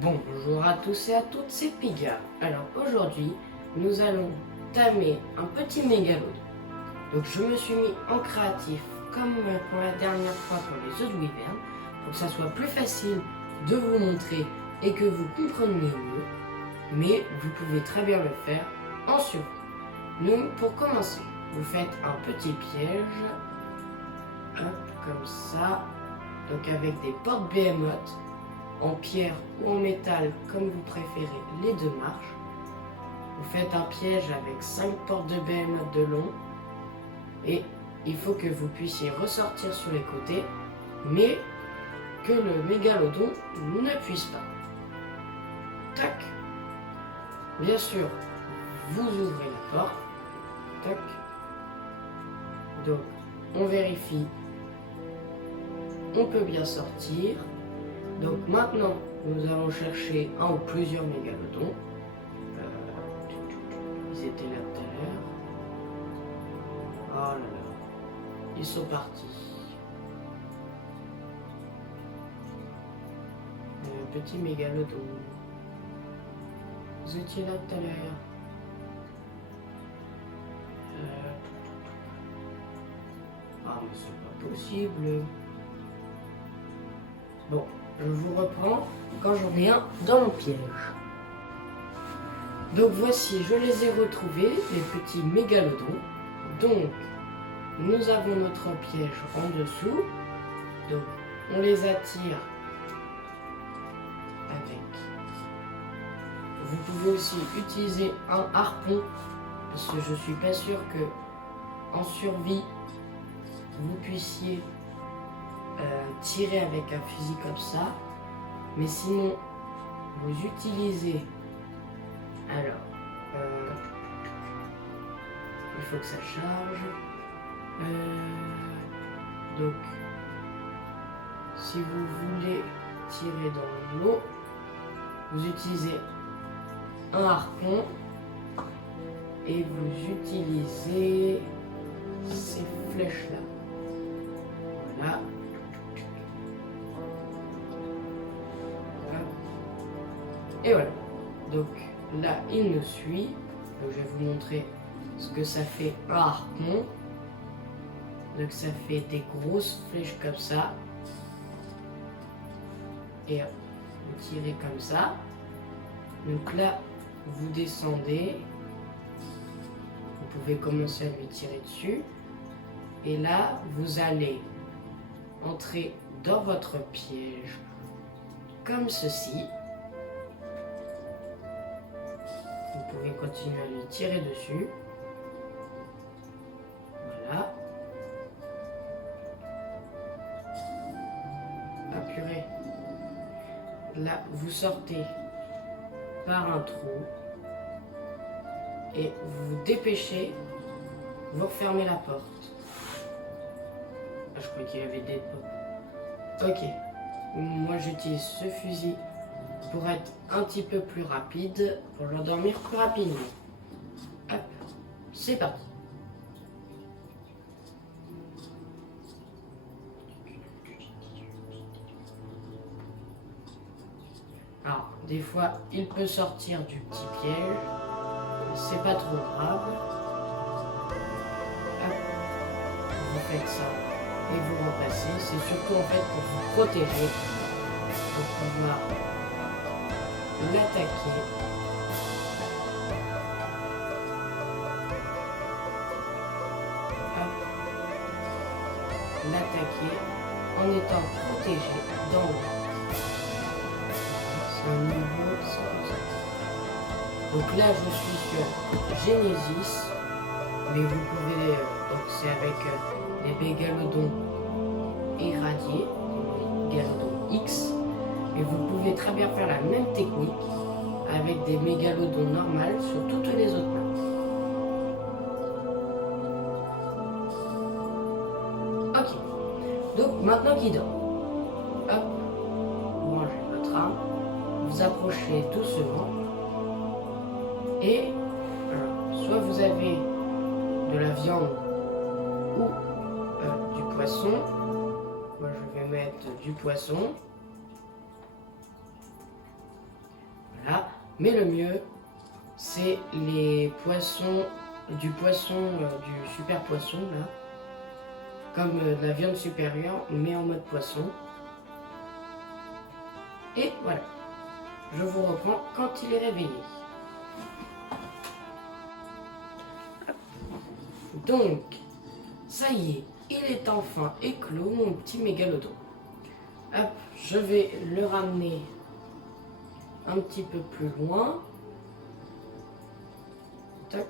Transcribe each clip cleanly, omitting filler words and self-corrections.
Bonjour à tous et à toutes, c'est Piga. Alors aujourd'hui, nous allons tamer un petit mégalodon. Donc je me suis mis en créatif comme pour la dernière fois pour les œufs de Wyvern, pour que ça soit plus facile de vous montrer et que vous compreniez mieux. Mais vous pouvez très bien le faire en survie. Nous, pour commencer, vous faites un petit piège, hop, comme ça, donc avec des portes Behemoth, en pierre ou en métal comme vous préférez, les deux marches. Vous faites un piège avec 5 portes de Behemoth de long et il faut que vous puissiez ressortir sur les côtés mais que le mégalodon ne puisse pas. Tac. Bien sûr, vous ouvrez la porte. Tac. Donc, on vérifie. On peut bien sortir. Donc maintenant, nous allons chercher un ou plusieurs mégalodons. Ils étaient là tout à l'heure. Oh là là, ils sont partis. Un petit mégalodon. Vous étiez là tout à l'heure. Ah mais c'est pas possible. Bon. Je vous reprends quand j'en ai un dans mon piège. Donc voici, je les ai retrouvés, les petits mégalodons. Donc, nous avons notre piège en dessous. Donc, on les attire avec. Vous pouvez aussi utiliser un harpon, parce que je suis pas sûr que en survie, vous puissiez tirer avec un fusil comme ça, mais sinon vous utilisez il faut que ça charge, donc si vous voulez tirer dans l'eau, vous utilisez un harpon et vous utilisez ces flèches là, voilà. Et voilà, donc là il nous suit, donc je vais vous montrer ce que ça fait un harpon. Donc ça fait des grosses flèches comme ça, et hop, vous tirez comme ça. Donc là vous descendez, vous pouvez commencer à lui tirer dessus, et là vous allez entrer dans votre piège comme ceci. Vous pouvez continuer à lui tirer dessus. Voilà. Ah purée. Là, vous sortez par un trou et vous vous dépêchez, vous refermez la porte. Ah, je crois qu'il y avait des portes. Ok. Moi, j'utilise ce fusil pour être un petit peu plus rapide, pour l'endormir plus rapidement. Hop, c'est parti. Alors, des fois, il peut sortir du petit piège, c'est pas trop grave. Hop, vous faites ça et vous repassez. C'est surtout en fait pour vous protéger. Donc on va l'attaquer. L'attaquer en étant protégé dans l'eau. C'est un niveau 100%. Donc là je suis sur Genesis, mais vous pouvez, donc c'est avec des mégalodons irradiés, des mégalodons X. Et vous pouvez très bien faire la même technique avec des mégalodons normales sur toutes les autres maps. Ok, donc maintenant qu'il dort, hop, vous rangez votre arme, vous approchez doucement et alors, soit vous avez de la viande ou du poisson. Moi je vais mettre du poisson. Mais le mieux, c'est les poissons, du super poisson là, comme de la viande supérieure, mais en mode poisson. Et voilà, je vous reprends quand il est réveillé. Donc, ça y est, il est enfin éclos, mon petit mégalodon. Hop, je vais le ramener un petit peu plus loin. Toc.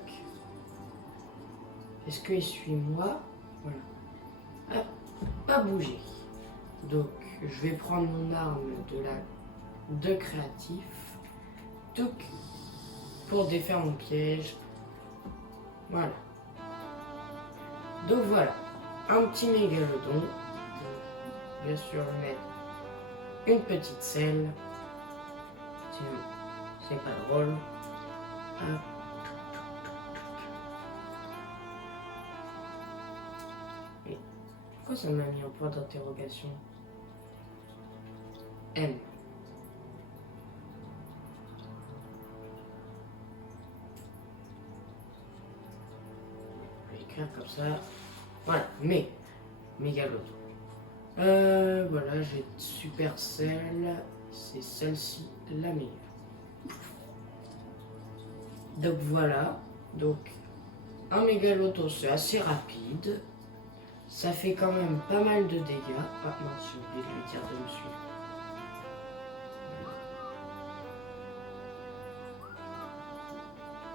Est-ce qu'il suit moi? Voilà. Hop, pas bouger. Donc, je vais prendre mon arme de créatif. Toc. Pour défaire mon piège. Voilà. Donc voilà, un petit mégalodon. Bien sûr, mettre une petite selle. Sinon, c'est pas drôle. Hop. Et pourquoi ça m'a mis un point d'interrogation? M. Je vais écrire comme ça. Voilà, mais mégalodon. Voilà, j'ai Supercell, c'est celle-ci la meilleure. Donc voilà, donc un mégalodon c'est assez rapide, ça fait quand même pas mal de dégâts. Ah mince, j'ai oublié de lui dire de me suivre.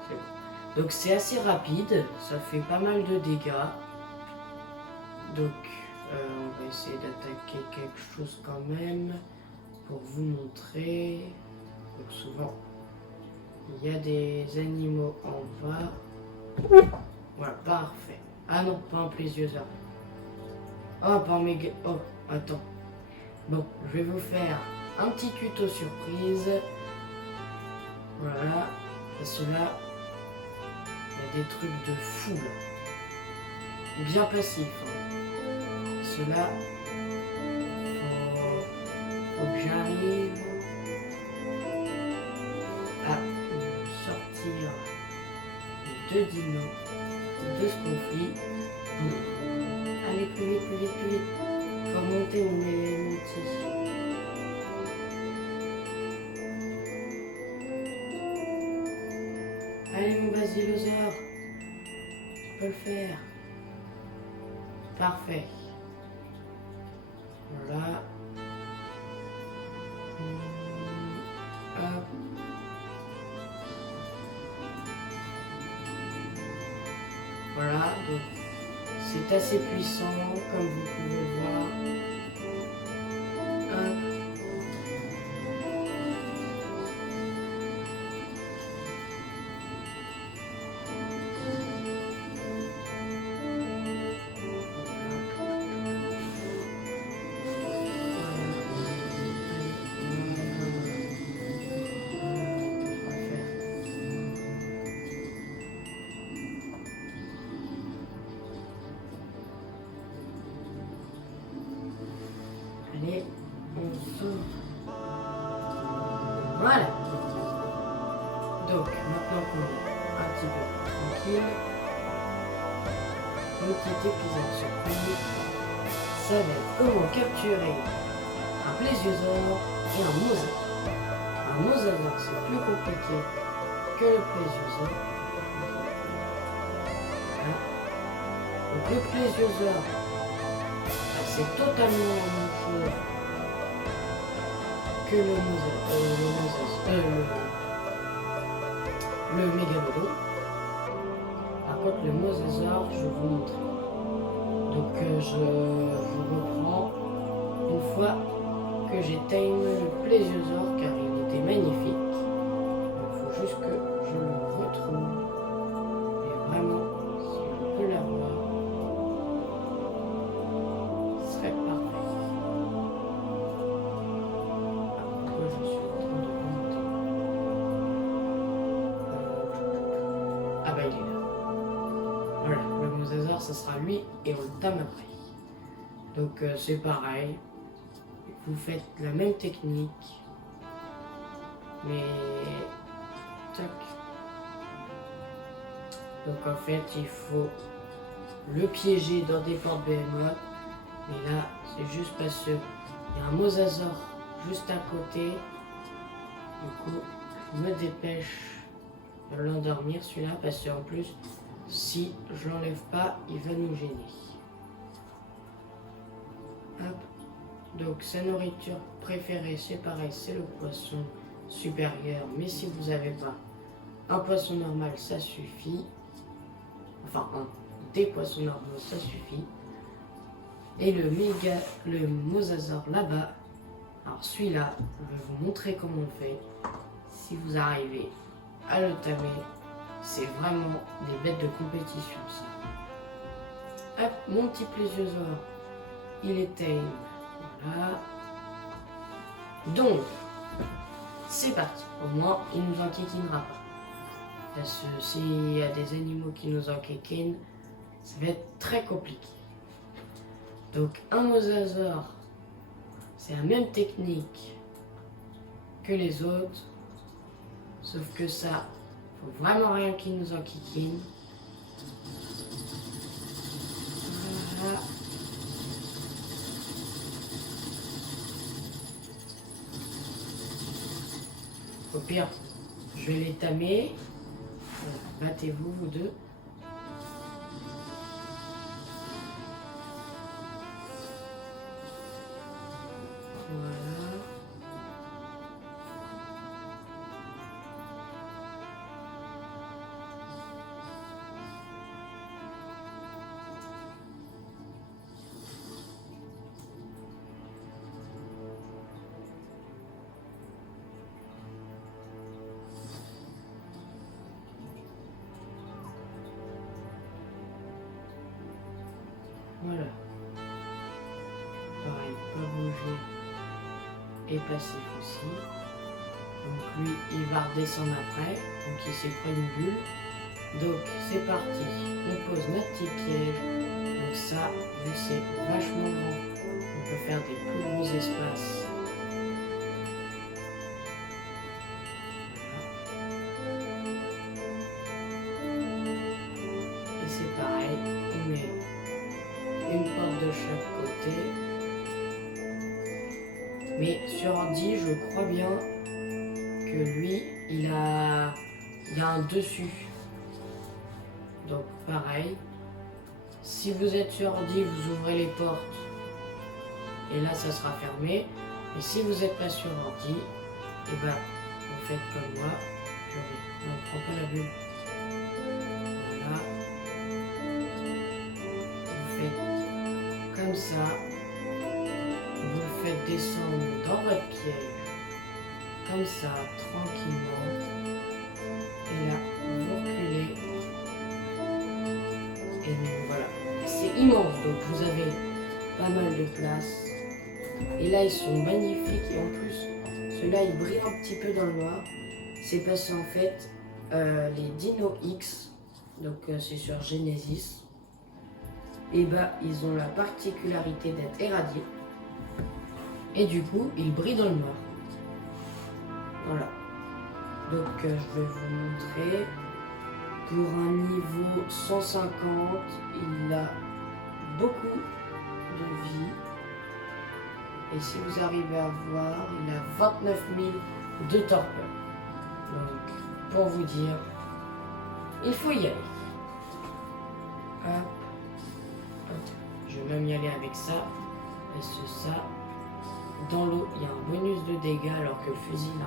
C'est bon. Donc c'est assez rapide, ça fait pas mal de dégâts. Donc on va essayer d'attaquer quelque chose quand même pour vous montrer. Donc souvent il y a des animaux en bas. Voilà, parfait. Ah non, pas un plésiosaure. Oh, pas un méga... Oh, attends. Bon, je vais vous faire un petit tuto surprise. Voilà. Parce que là, il y a des trucs de fou là. Bien passif. Hein. Cela, faut que j'arrive à sortir les deux dinos de ce conflit. Allez, plus vite, plus vite, plus vite. Faut remonter mon petit. Allez, mon basilosaure. Tu peux le faire. Parfait. Voilà. Hop. Voilà, donc c'est assez puissant comme vous pouvez voir. Hop. Allez, on s'ouvre. Voilà. Donc, maintenant qu'on est un petit peu plus tranquille, mon petit épisode surprise, ça va être comment capturer un plésiosaure et un mosasaure. Un mosasaure, c'est plus compliqué que le plésiosaure. Voilà. Donc, le plésiosaure, c'est totalement la même chose que le mégalodon. Par contre, le mosasaure, je vous montre. Donc, je reprends une fois que j'ai time le plésiosaure car il était magnifique. Il faut juste que je le retrouve. Et vraiment, si on peut l'avoir, ce serait parfait. Pourquoi je suis en train de remonter? Ah bah il est là. Voilà, le mosasaure, ce sera lui et on le tame après. Donc c'est pareil. Vous faites la même technique, mais Donc en fait, il faut le piéger dans des portes Behemoth. Mais là, c'est juste parce qu'il y a un mosasaure juste à côté. Du coup, je me dépêche de l'endormir celui-là parce qu'en plus, si je l'enlève pas, il va nous gêner. Hop. Donc sa nourriture préférée, c'est pareil, c'est le poisson supérieur. Mais si vous n'avez pas un poisson normal, ça suffit. Enfin, des poissons normaux, ça suffit. Et le mosasaure là-bas, alors celui-là, je vais vous montrer comment on fait. Si vous arrivez à le tamer, c'est vraiment des bêtes de compétition ça. Hop, mon petit plésiosaure, il est tame. Voilà. Donc, c'est parti. Au moins, il nous enquiquinera pas. Parce que s'il y a des animaux qui nous enquiquinent, ça va être très compliqué. Donc, un mosasaure, c'est la même technique que les autres. Sauf que ça, faut vraiment rien qui nous enquiquine. Voilà. Au pire, je vais les tamer. Battez-vous, vous deux. Voilà. Voilà. Pareil, pas bouger. Et passif aussi. Donc lui, il va redescendre après. Donc il s'est pris une bulle. Donc c'est parti. On pose notre petit piège. Donc ça, vu que c'est vachement grand, on peut faire des plus gros espaces. Et c'est pareil, on met une porte de chaque côté. Mais sur ordi, je crois bien que lui, il y a un dessus. Donc pareil, si vous êtes sur ordi, vous ouvrez les portes et là ça sera fermé. Et si vous n'êtes pas sur ordi, et ben vous faites comme moi. Je ne prends pas la bulle. Voilà. Vous faites comme ça. Vous le faites descendre dans votre piège. Comme ça, tranquillement. Et là, vous reculez. Et donc voilà. C'est immense, donc vous avez pas mal de place. Et là, ils sont magnifiques. Et en plus, ceux-là, ils brillent un petit peu dans le noir. C'est parce qu'en fait, les Dino X, donc c'est sur Genesis, et bah, ils ont la particularité d'être éradiés. Et du coup, ils brillent dans le noir. Voilà. Donc, je vais vous montrer. Pour un niveau 150, il a beaucoup de vie. Et si vous arrivez à voir, il a 29 000 de torpeur. Donc, pour vous dire, il faut y aller. Hop. Hop. Je vais même y aller avec ça. Parce que ça, dans l'eau, il y a un bonus de dégâts, alors que le fusil, là,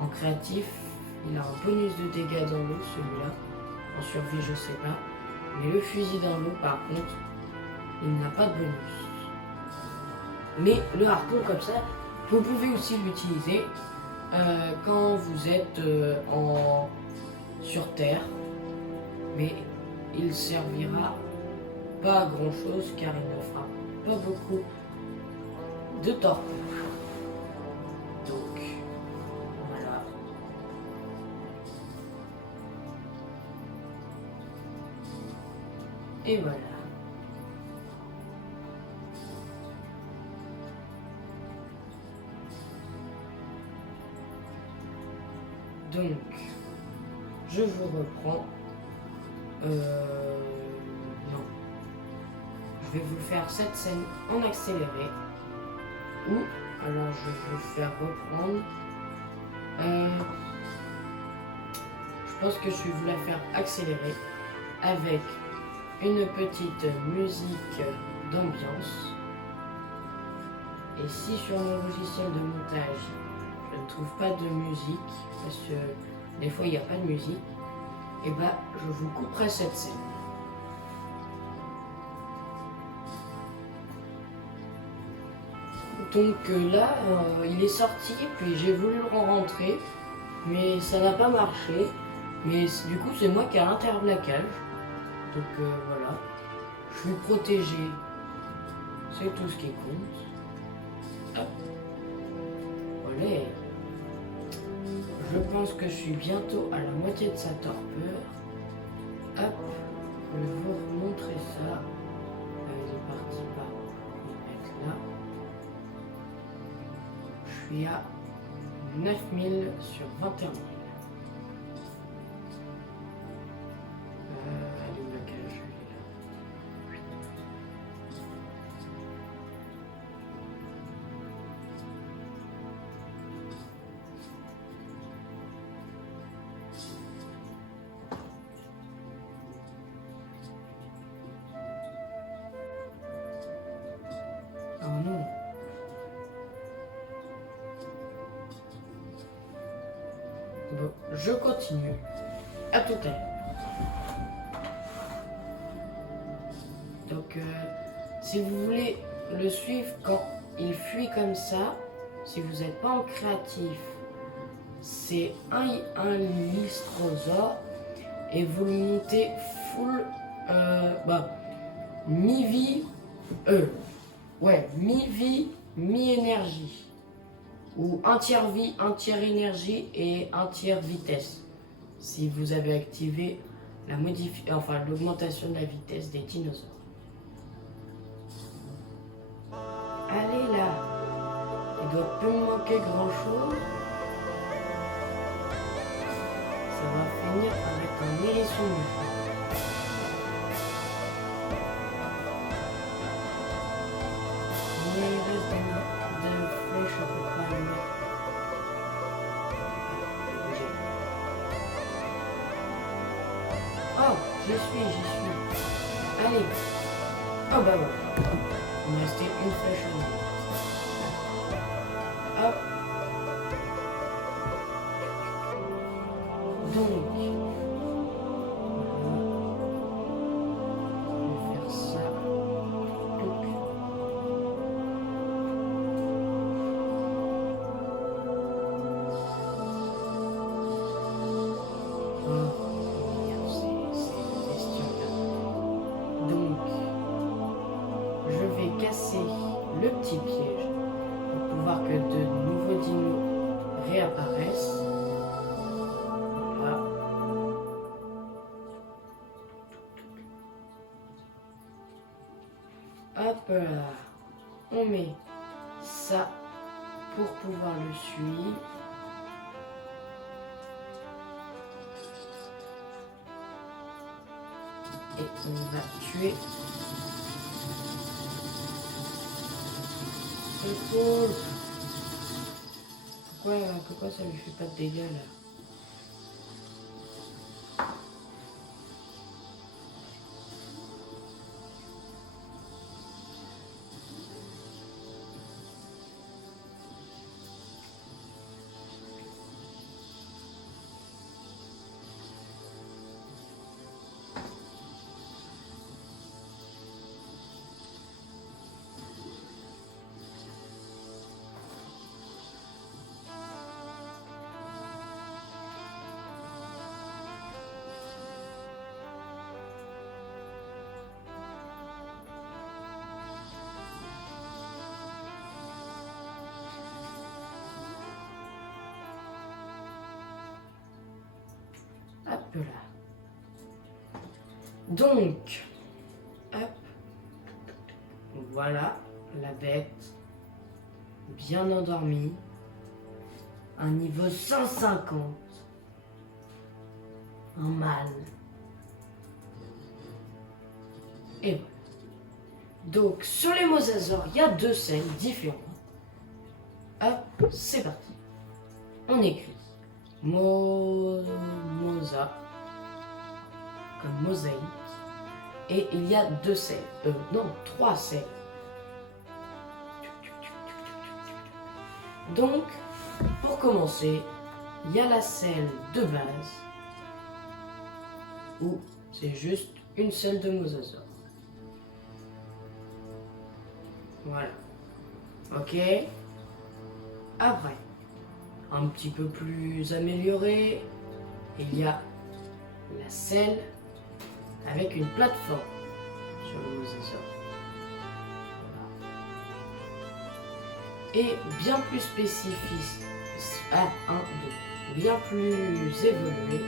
en créatif, il a un bonus de dégâts dans l'eau, celui-là. En survie, je sais pas. Mais le fusil dans l'eau, par contre, il n'a pas de bonus. Mais le harpon, comme ça, vous pouvez aussi l'utiliser quand vous êtes sur Terre. Mais il servira pas à grand chose car il ne fera pas beaucoup de torpeur. Donc, voilà. Et voilà. Donc, je vous reprends. Non. Je vais vous faire cette scène en accéléré. Ou, alors je vais vous faire reprendre. Je pense que je vais vous la faire accélérer avec une petite musique d'ambiance. Et si sur mon logiciel de montage, je ne trouve pas de musique, parce que des fois il n'y a pas de musique, et bah je vous couperai cette scène. Donc là, il est sorti, puis j'ai voulu le rentrer, mais ça n'a pas marché. Mais du coup, c'est moi qui ai l'interblacage. Donc voilà, je suis protégé, c'est tout ce qui compte. Hop, voilà. Je pense que je suis bientôt à la moitié de sa torpeur. Hop, je vais vous montrer ça. Il est parti par mettre là. Je suis à 9000 sur 21 000. Elle est où la cage? Elle est là. Oh non. Bon, je continue. À tout à l'heure. Donc, si vous voulez le suivre quand il fuit comme ça, si vous n'êtes pas en créatif, c'est un Lystrosaure et vous le montez full, mi-vie, mi-vie, mi-énergie. Ou un tiers vie, un tiers énergie et un tiers vitesse. Si vous avez activé l'augmentation de la vitesse des dinosaures. Allez là, il doit plus me manquer grand chose. Ça va finir avec un hérisson du feu. Mais il reste de flèches à peu près à le mettre. Oh, j'y suis. Allez. Oh bah voilà. Il me restait une flèche à mettre. Hop. Donc, on va faire ça. Donc. Donc, je vais casser le petit piège pour pouvoir que de nouveaux dinos réapparaissent. Voilà. Hop là. On met ça pour pouvoir le suivre. Et on va tuer le poulpe. Pourquoi ça lui fait pas de dégâts là? Hop là. Donc, hop, voilà la bête bien endormie, un niveau 150, un mâle. Et voilà. Donc, sur les mosasaures, il y a 2 selles différents. Hop, c'est parti. On écrit mosa, comme mosaïque. Et il y a 2 selles. Non, 3 selles. Donc, pour commencer, il y a la selle de base, où c'est juste une selle de mosasaure. Voilà. Ok. Après, un petit peu plus amélioré, il y a la selle avec une plateforme sur le mosasaure. Et bien plus spécifique, bien plus évolué.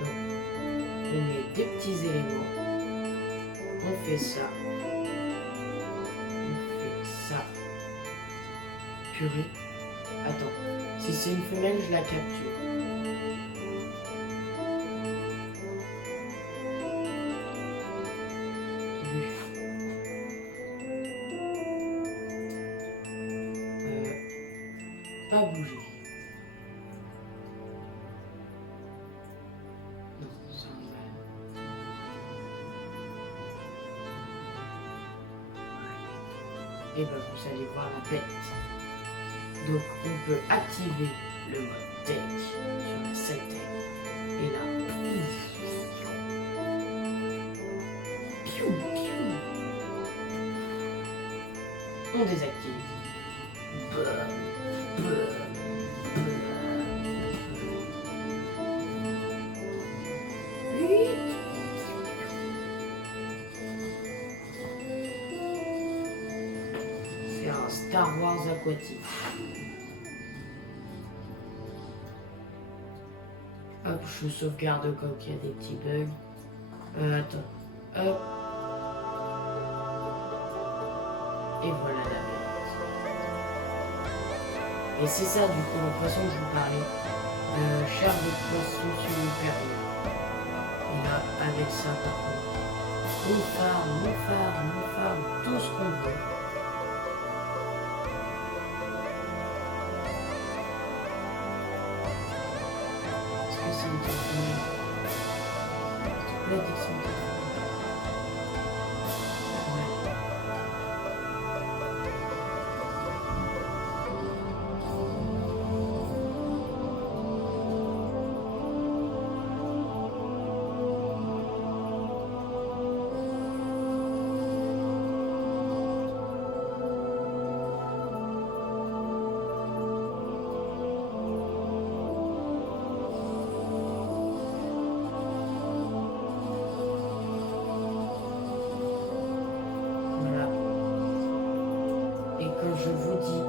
Donc, on met des petits éléments, on fait ça, purée. Attends, si c'est une femelle, je la capture. Pas bouger. Non, ça va. Et ben vous allez voir la bête. Donc on peut activer le mode tech sur la selle tech. Et là, piou, piou. On désactive. Bum, bum. C'est un Star Wars aquatique. Hop, je sauvegarde comme qu'il y a des petits bugs. Attends. Hop. Et voilà la bête. Et c'est ça du coup, l'impression que je vous parlais. Chair de poisson supérieur. Et là, avec ça par contre. On farme, tout ce qu'on veut. Est-ce que c'est une technique? La technique. Je vous dis,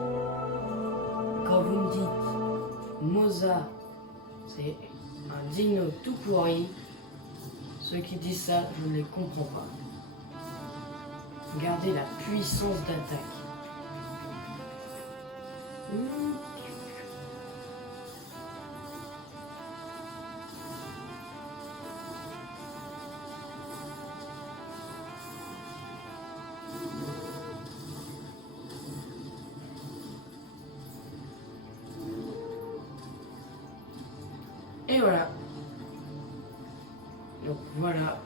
quand vous me dites Mosa, c'est un dino tout pourri, ceux qui disent ça, je ne les comprends pas. Regardez la puissance d'attaque. Et voilà. Donc voilà.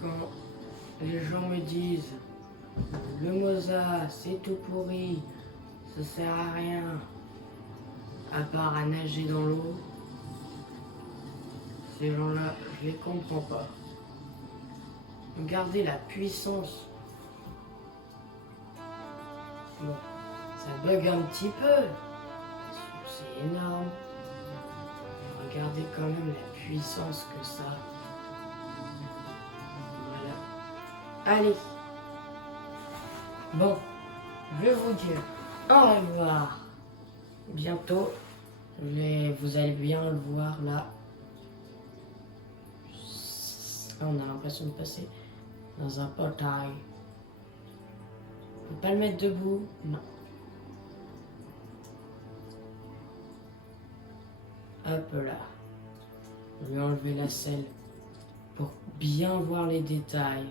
Quand les gens me disent le Mosa c'est tout pourri, ça sert à rien, à part à nager dans l'eau, ces gens-là, je les comprends pas. Regardez la puissance. Bon, ça bug un petit peu. C'est énorme. Regardez quand même la puissance que ça a. Voilà. Allez. Bon, je vais vous dire au revoir. Bientôt. Vous allez bien le voir là. On a l'impression de passer dans un portail. On peut pas le mettre debout. Non. Hop là. Je vais enlever la selle pour bien voir les détails.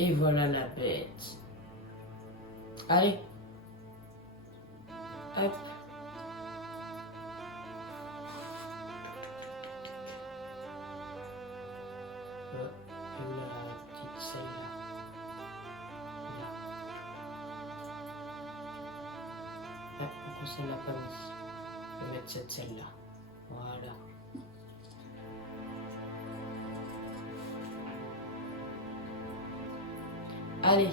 Et voilà la bête. Allez. Hop. Oh, et où la petite celle-là? Là. Ah, pourquoi ça l'a pas mis? Je vais mettre cette celle-là. Voilà. Allez.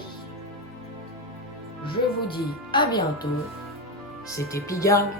Je vous dis à bientôt. C'était Pigalle.